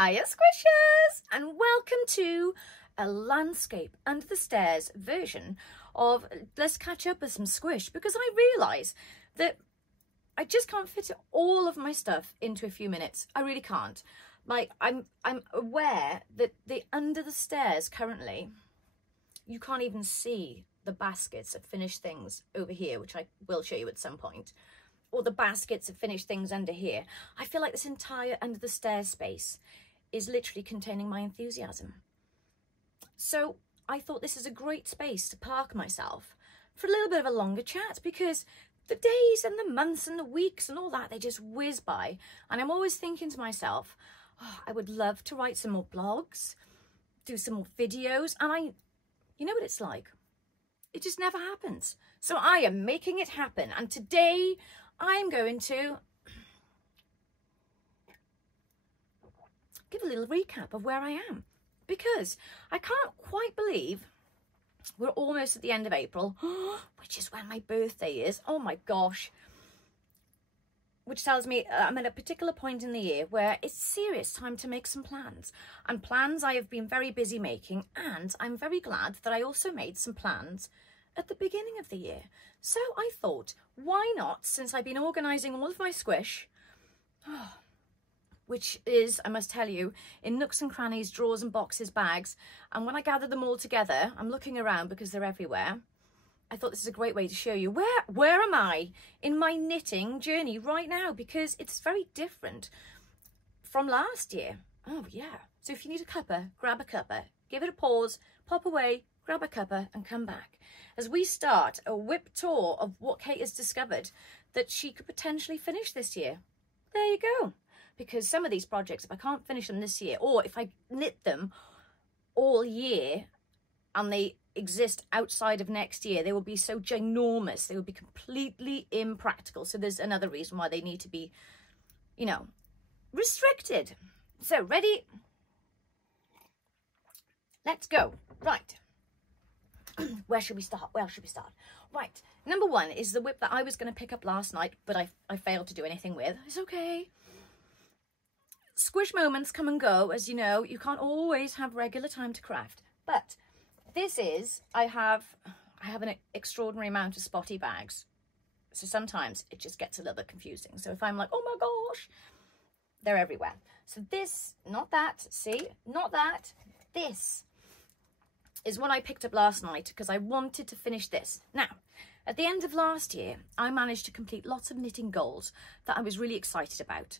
Hiya Squishers, and welcome to a landscape under the stairs version of Let's Catch Up with Some Squish, because I realise that I just can't fit all of my stuff into a few minutes. I really can't. Like, I'm aware that the under the stairs currently, you can't even see the baskets of finished things over here, which I will show you at some point, or the baskets of finished things under here. I feel like this entire under the stairs space is literally containing my enthusiasm. So I thought this is a great space to park myself for a little bit of a longer chat, because the days and the months and the weeks and all that, they just whiz by. And I'm always thinking to myself, oh, I would love to write some more blogs, do some more videos. And you know what it's like? It just never happens. So I am making it happen. And today I'm going to give a little recap of where I am, because I can't quite believe we're almost at the end of April, which is when my birthday is. Oh my gosh. Which tells me I'm at a particular point in the year where it's serious time to make some plans. And plans I have been very busy making, and I'm very glad that I also made some plans at the beginning of the year. So I thought, why not, since I've been organising all of my squish, which is, I must tell you, in nooks and crannies, drawers and boxes, bags. And when I gather them all together, I'm looking around because they're everywhere. I thought this is a great way to show you where am I in my knitting journey right now, because it's very different from last year. Oh yeah. So if you need a cuppa, grab a cuppa, give it a pause, pop away, grab a cuppa and come back as we start a whip tour of what Kate has discovered that she could potentially finish this year. There you go. Because some of these projects, if I can't finish them this year, or if I knit them all year and they exist outside of next year, they will be so ginormous, they will be completely impractical. So there's another reason why they need to be, you know, restricted. So ready? Let's go. Right. Where should we start? Where should we start? Right. Number one is the whip that I was going to pick up last night, but I failed to do anything with. It's okay. Squish moments come and go, as you know. You can't always have regular time to craft. But this is, I have an extraordinary amount of spotty bags. So sometimes it just gets a little bit confusing. So if I'm like, oh my gosh, they're everywhere. So this, not that, see, not that, this is what I picked up last night because I wanted to finish this. Now, at the end of last year, I managed to complete lots of knitting goals that I was really excited about.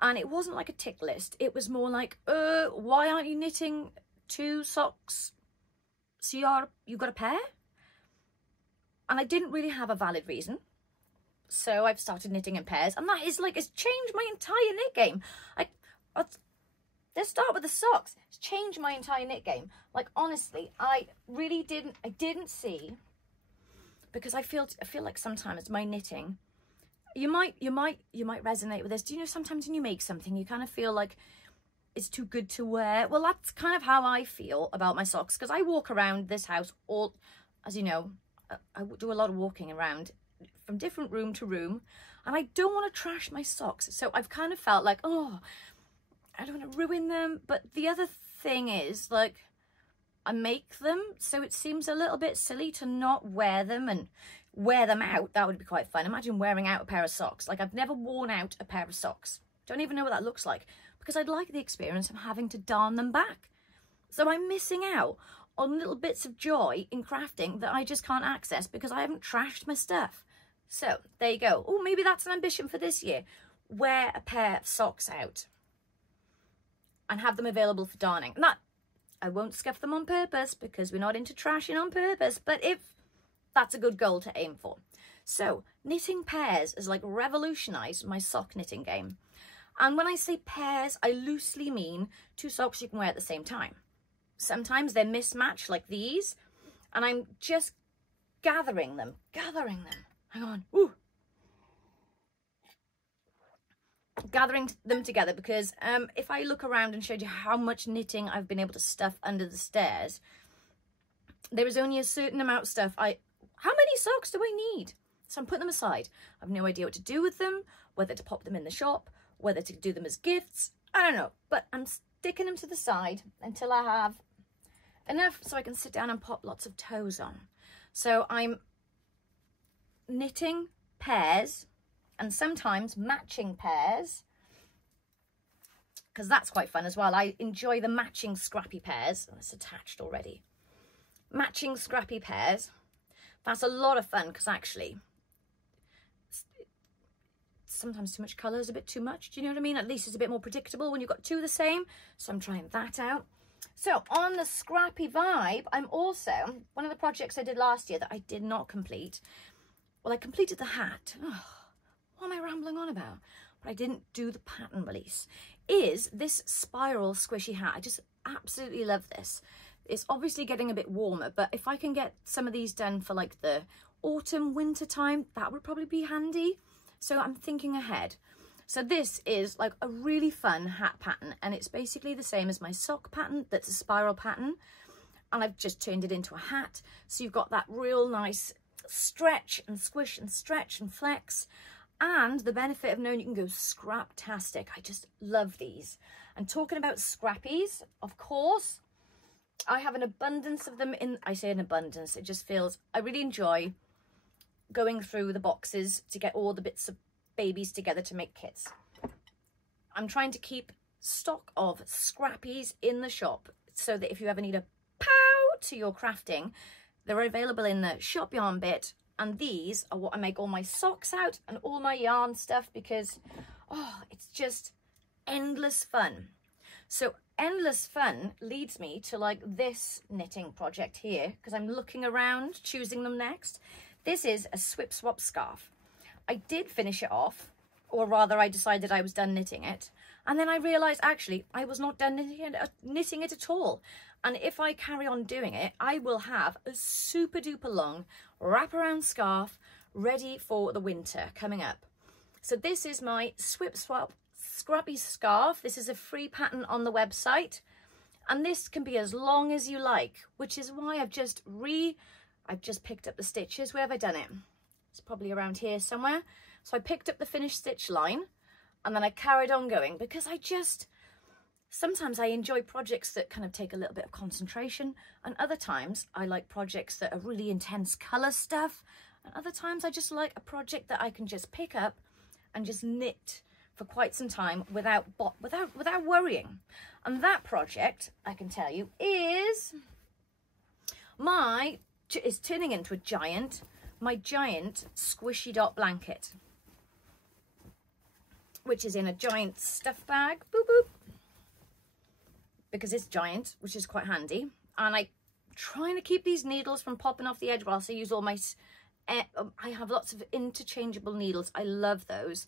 And it wasn't like a tick list. It was more like, why aren't you knitting 2 socks? So you got a pair? And I didn't really have a valid reason. So I've started knitting in pairs. And that is like, it's changed my entire knit game. Let's start with the socks. It's changed my entire knit game. Like, honestly, I really didn't see, because I feel like sometimes my knitting, you might resonate with this. Do you know, sometimes when you make something, you kind of feel like it's too good to wear? Well, that's kind of how I feel about my socks, because I walk around this house all, as you know, I do a lot of walking around from different room to room, and I don't want to trash my socks. So I've kind of felt like, oh, I don't want to ruin them. But the other thing is, like, I make them, so it seems a little bit silly to not wear them and wear them out. That would be quite fun. Imagine wearing out a pair of socks. Like, I've never worn out a pair of socks. Don't even know what that looks like, because I'd like the experience of having to darn them back. So I'm missing out on little bits of joy in crafting that I just can't access because I haven't trashed my stuff. So there you go. Oh, maybe that's an ambition for this year. Wear a pair of socks out and have them available for darning. And that, I won't scuff them on purpose because we're not into trashing on purpose, but if that's a good goal to aim for. So knitting pairs has like revolutionized my sock knitting game. And when I say pairs, I loosely mean 2 socks you can wear at the same time. Sometimes they're mismatched like these, and I'm just gathering them. Hang on. Ooh. Gathering them together, because if I look around and showed you how much knitting I've been able to stuff under the stairs, there is only a certain amount of stuff. How many socks do I need? So I'm putting them aside. I have no idea what to do with them, whether to pop them in the shop, whether to do them as gifts. I don't know, but I'm sticking them to the side until I have enough so I can sit down and pop lots of toes on. So I'm knitting pairs and sometimes matching pairs, because that's quite fun as well. I enjoy the matching scrappy pairs. Oh, it's attached already. Matching scrappy pairs. That's a lot of fun because actually sometimes too much colour is a bit too much. Do you know what I mean? At least it's a bit more predictable when you've got two the same. So I'm trying that out. So on the scrappy vibe, I'm also, one of the projects I did last year that I did not complete, well, I completed the hat. Oh, what am I rambling on about? But I didn't do the pattern release. Is this spiral squishy hat. I just absolutely love this. It's obviously getting a bit warmer, but if I can get some of these done for like the autumn, winter time, that would probably be handy. So I'm thinking ahead. So this is like a really fun hat pattern, and it's basically the same as my sock pattern, that's a spiral pattern, and I've just turned it into a hat. So you've got that real nice stretch and squish and stretch and flex, and the benefit of knowing you can go scraptastic. I just love these. And talking about scrappies, of course, I have an abundance of them in, I say an abundance, it just feels, I really enjoy going through the boxes to get all the bits of babies together to make kits. I'm trying to keep stock of scrappies in the shop so that if you ever need a pow to your crafting, they're available in the shop yarn bit, and these are what I make all my socks out and all my yarn stuff, because oh, it's just endless fun. So endless fun leads me to like this knitting project here, because I'm looking around choosing them next. This is a swip swap scarf. I did finish it off, or rather I decided I was done knitting it, and then I realized actually I was not done knitting it at all. And if I carry on doing it, I will have a super duper long wraparound scarf ready for the winter coming up. So this is my swip swap scrappy scarf. This is a free pattern on the website, and this can be as long as you like, which is why I've just picked up the stitches. Where have I done it? It's probably around here somewhere. So I picked up the finished stitch line, and then I carried on going, because sometimes I enjoy projects that kind of take a little bit of concentration, and other times I like projects that are really intense colour stuff, and other times I just like a project that I can just pick up and just knit for quite some time without worrying. And that project, I can tell you, is turning into my giant squishy dot blanket, which is in a giant stuff bag, boop boop, because it's giant, which is quite handy. And I'm trying to keep these needles from popping off the edge whilst I use all my, I have lots of interchangeable needles. I love those.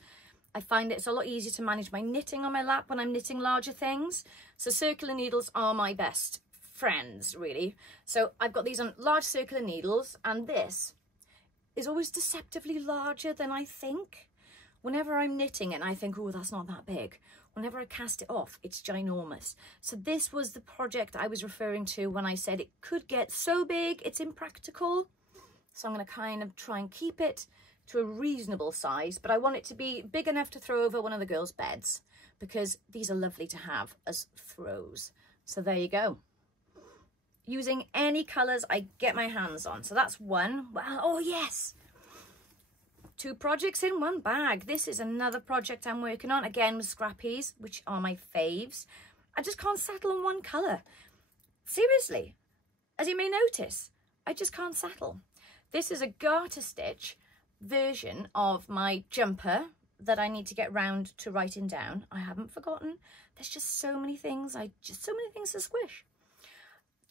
I find it's a lot easier to manage my knitting on my lap when I'm knitting larger things. So circular needles are my best friends, really. So I've got these on large circular needles, and this is always deceptively larger than I think. Whenever I'm knitting and I think, oh, that's not that big, whenever I cast it off, it's ginormous. So this was the project I was referring to when I said it could get so big it's impractical. So I'm going to kind of try and keep it to a reasonable size, but I want it to be big enough to throw over one of the girls' beds, because these are lovely to have as throws. So there you go. Using any colours I get my hands on. So that's one. Well, oh yes, 2 projects in one bag. This is another project I'm working on, again with scrappies, which are my faves. I just can't settle on one colour. Seriously, as you may notice, I just can't settle. This is a garter stitch version of my jumper that I need to get round to writing down. I haven't forgotten. There's just so many things. So many things to squish.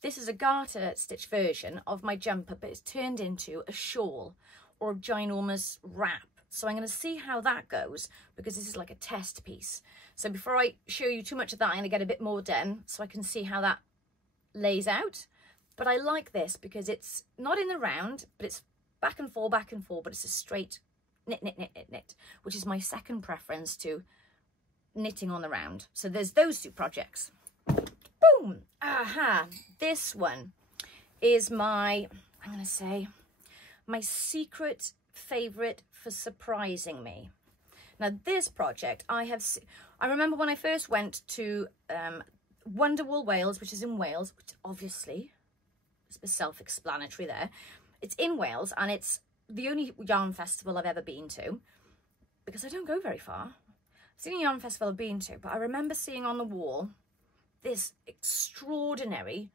This is a garter stitch version of my jumper, but it's turned into a shawl or a ginormous wrap. So I'm going to see how that goes, because this is like a test piece. So before I show you too much of that, I'm going to get a bit more done so I can see how that lays out. But I like this because it's not in the round, but it's back and forth, but it's a straight knit, knit, knit, knit, knit, which is my second preference to knitting on the round. So there's those 2 projects. Boom! Aha! This one is my, I'm going to say, my secret favourite for surprising me. Now this project I remember when I first went to Wonderwall Wales, which is in Wales, which obviously is self-explanatory there. It's in Wales, and it's the only yarn festival I've ever been to, because I don't go very far. It's the only yarn festival I've been to, but I remember seeing on the wall this extraordinary,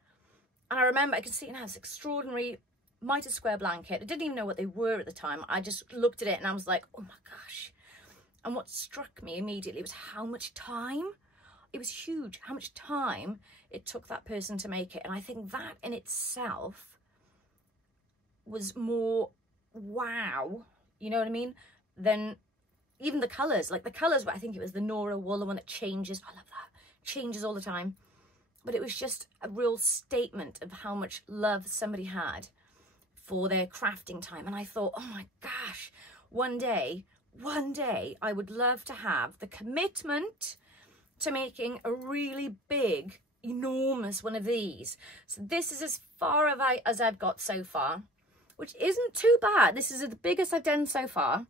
and I remember, I can see it now, this extraordinary mitre square blanket. I didn't even know what they were at the time. I just looked at it and I was like, oh my gosh. And what struck me immediately was how much time, it was huge, how much time it took that person to make it. And I think that in itself was more wow, you know what I mean, than even the colours. Like the colours, I think it was the Nora wool, the one that changes. I love that. Changes all the time. But it was just a real statement of how much love somebody had for their crafting time. And I thought, oh my gosh, one day I would love to have the commitment to making a really big, enormous one of these. So this is as far as I've got so far, which isn't too bad. This is the biggest I've done so far.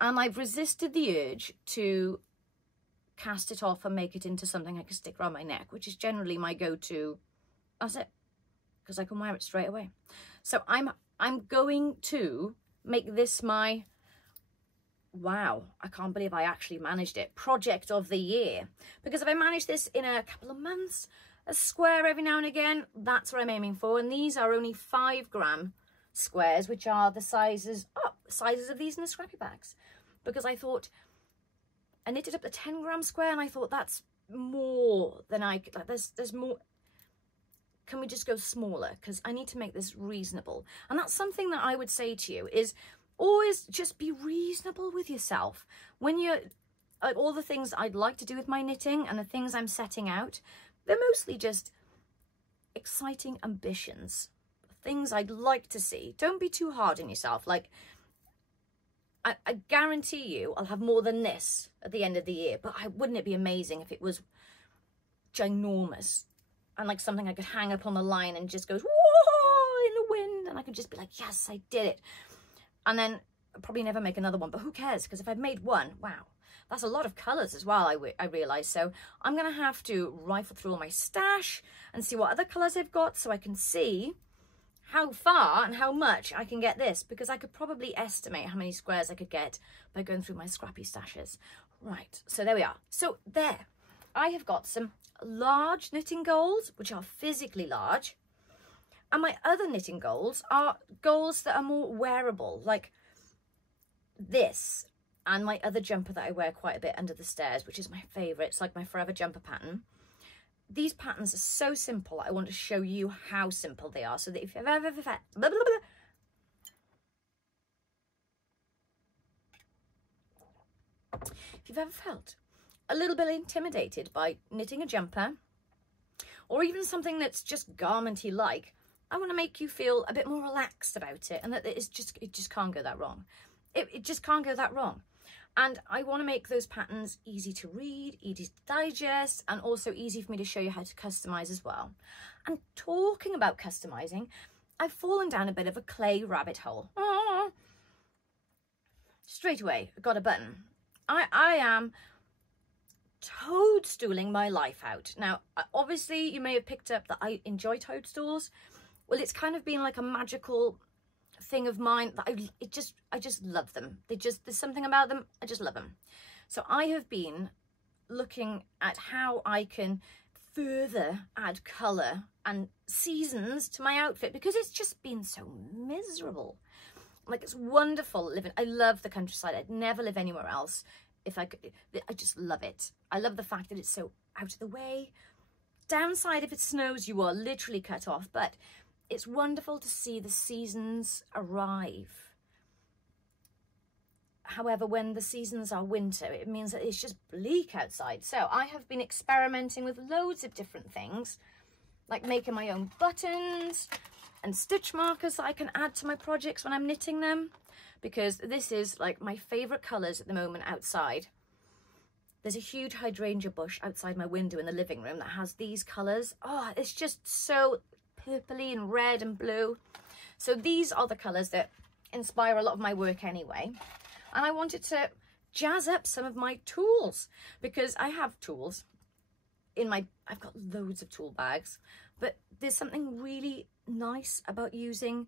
And I've resisted the urge to cast it off and make it into something I can stick around my neck, which is generally my go-to. That's it, because I can wear it straight away. So I'm going to make this my, wow, I can't believe I actually managed it, project of the year. Because if I manage this in a couple of months, a square every now and again, that's what I'm aiming for. And these are only 5-gram squares, which are the sizes of these in the Scrappy bags. Because I thought, I knitted up the 10-gram square, and I thought that's more than I could, like there's more. Can we just go smaller? Because I need to make this reasonable. And that's something that I would say to you, is always just be reasonable with yourself. When you're, like, all the things I'd like to do with my knitting and the things I'm setting out, they're mostly just exciting ambitions, things I'd like to see. Don't be too hard on yourself. Like, I guarantee you I'll have more than this at the end of the year, but wouldn't it be amazing if it was ginormous and like something I could hang up on the line and just goes whoa in the wind, and I could just be like, yes, I did it. And then I'll probably never make another one, but who cares? Because if I've made one, wow, that's a lot of colours as well, I realise. So I'm going to have to rifle through all my stash and see what other colours I've got, so I can see how far and how much I can get this, because I could probably estimate how many squares I could get by going through my Scrappy stashes. Right, so there we are. So there, I have got some large knitting goals, which are physically large, and my other knitting goals are goals that are more wearable, like this, and my other jumper that I wear quite a bit under the stairs, which is my favourite. It's like my forever jumper pattern. These patterns are so simple. I want to show you how simple they are, so that if you've ever felt a little bit intimidated by knitting a jumper, or even something that's just garmenty like, I want to make you feel a bit more relaxed about it, and that it just can't go that wrong. It just can't go that wrong. And I want to make those patterns easy to read, easy to digest, and also easy for me to show you how to customize as well. And talking about customizing, I've fallen down a bit of a clay rabbit hole. Straight away, I got a button. I am toadstooling my life out. Now, obviously, you may have picked up that I enjoy toadstools. Well, it's kind of been like a magical thing of mine that I just love them. There's something about them, I just love them. So I have been looking at how I can further add colour and seasons to my outfit, because it's just been so miserable. Like, it's wonderful living. I love the countryside. I'd never live anywhere else if I could. I just love it. I love the fact that it's so out of the way. Downside, if it snows, you are literally cut off, but it's wonderful to see the seasons arrive. However, when the seasons are winter, it means that it's just bleak outside. So I have been experimenting with loads of different things, like making my own buttons and stitch markers that I can add to my projects when I'm knitting them, because this is like my favourite colours at the moment outside. There's a huge hydrangea bush outside my window in the living room that has these colours. Oh, it's just so purpley and red and blue. So these are the colours that inspire a lot of my work anyway. And I wanted to jazz up some of my tools, because I have tools I've got loads of tool bags, but there's something really nice about using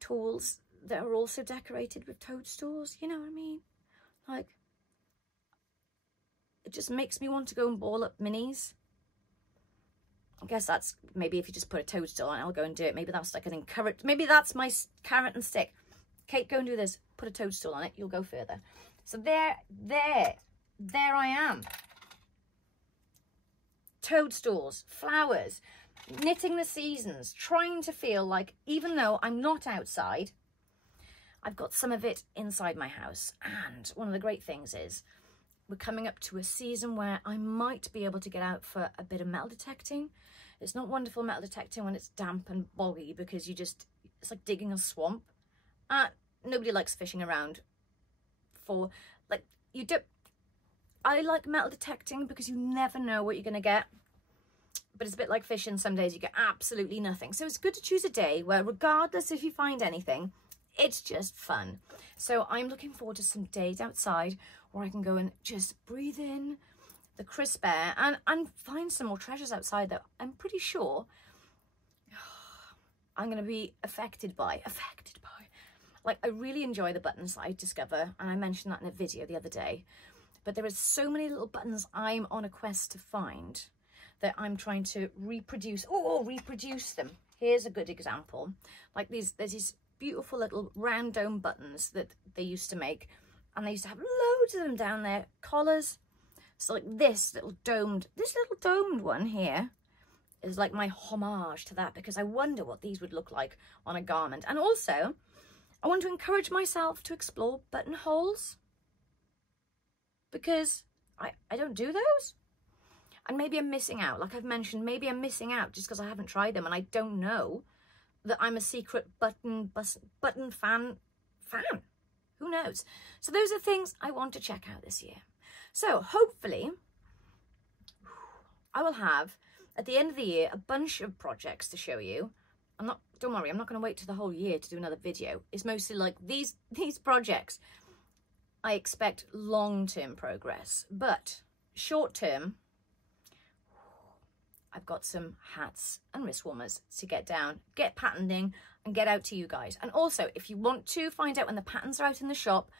tools that are also decorated with toadstools, you know what I mean? Like, it just makes me want to go and ball up minis. I guess that's, maybe if you just put a toadstool on, I'll go and do it. Maybe that's like an encourage, maybe that's my carrot and stick. Kate, go and do this. Put a toadstool on it, you'll go further. So there I am. Toadstools, flowers, knitting the seasons, trying to feel like, even though I'm not outside, I've got some of it inside my house. And one of the great things is we're coming up to a season where I might be able to get out for a bit of metal detecting. It's not wonderful metal detecting when it's damp and boggy, because it's like digging a swamp. Nobody likes fishing around for, like, I like metal detecting because you never know what you're going to get. But it's a bit like fishing. Some days you get absolutely nothing. So it's good to choose a day where, regardless if you find anything, it's just fun. So I'm looking forward to some days outside where I can go and just breathe in the crisp air and find some more treasures outside that I'm pretty sure I'm going to be affected by. Like, I really enjoy the buttons that I discover, and I mentioned that in a video the other day. But there are so many little buttons I'm on a quest to find that I'm trying to reproduce. Reproduce them. Here's a good example. Like there's these beautiful little round dome buttons that they used to make, and they used to have loads of them down there. Collars. So like this little domed one here is like my homage to that, because I wonder what these would look like on a garment. And also, I want to encourage myself to explore buttonholes, because I don't do those. And maybe I'm missing out. Like I've mentioned, maybe I'm missing out just because I haven't tried them and I don't know that I'm a secret button fan. Who knows? So those are things I want to check out this year. So hopefully I will have, at the end of the year, a bunch of projects to show you. Don't worry, I'm not going to wait till the whole year to do another video. It's mostly like these projects. I expect long-term progress, but short-term, I've got some hats and wrist warmers to get down, get patterning, and get out to you guys. And also, if you want to find out when the patterns are out in the shop,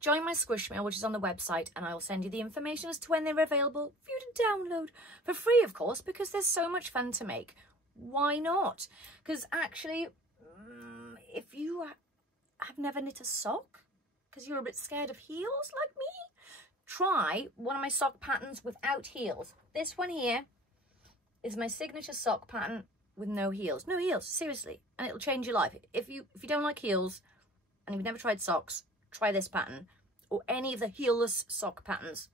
join my Squishmail, which is on the website, and I will send you the information as to when they're available for you to download for free, of course, because there's so much fun to make. Why not? Because actually, if you have never knit a sock, because you're a bit scared of heels like me, try one of my sock patterns without heels. This one here is my signature sock pattern with no heels. No heels, seriously. And it'll change your life. If you don't like heels and you've never tried socks, try this pattern or any of the heelless sock patterns.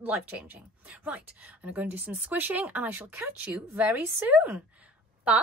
Life-changing. Right, I'm going to do some squishing and I shall catch you very soon. Bye!